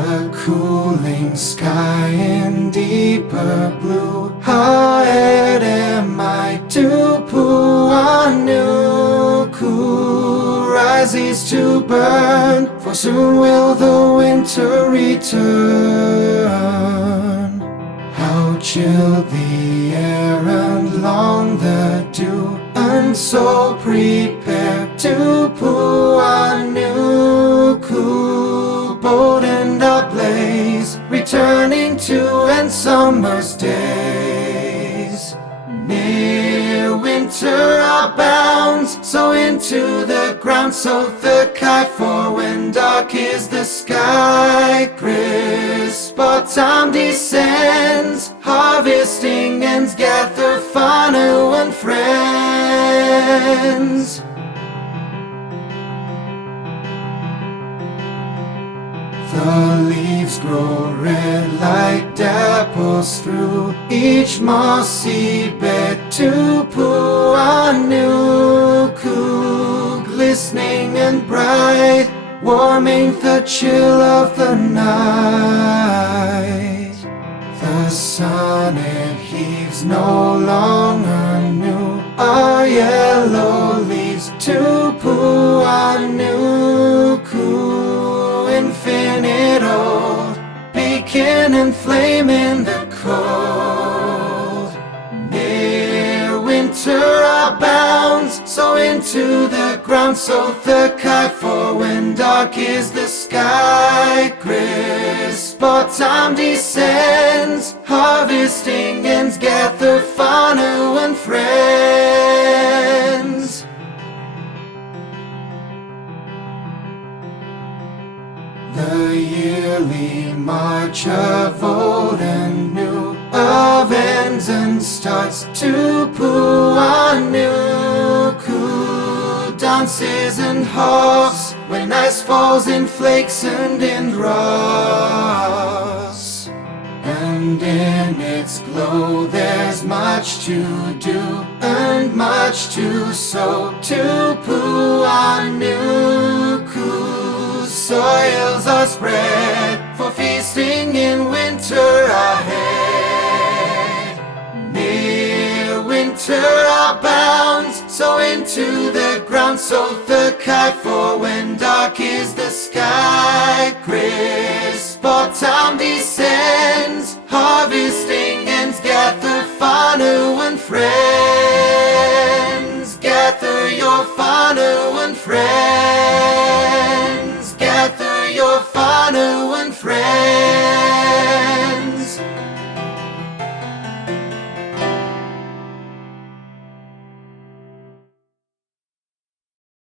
The cooling sky in deeper blue. Haere mai Tupuānuku rises to burn, for soon will the winter return. How chill the air and long the dew, and so prepare Tupuānuku, bold and ablaze, returning to end summer's days. Near winter abounds, so into the ground soak the kite, for when dark is the sky, crisp autumn descends, harvesting ends, gather whānau and friends. The leaves grow red like dapples through each mossy bed. Tupuānuku, glistening and bright, warming the chill of the night. The sun it heaves no longer new, our yellow leaves. Tupuānuku, infinite old, beacon and flame in the cold. Near winter abounds, so into the ground soak the kite, for when dark is the sky, crisp autumn descends, harvesting ends, gather whānau and friends. The yearly march of old and new, of ends and starts. Tupuānuku dances and hops when ice falls in flakes and in drops. And in its glow there's much to do and much to sow. Tupuānuku, soils are spread for feasting in winter ahead. Near winter abounds, so into the ground soak the kite, for when dark is the sky, crisp autumn descends, harvesting ends, gather whānau and friends. Gather your whānau and friends.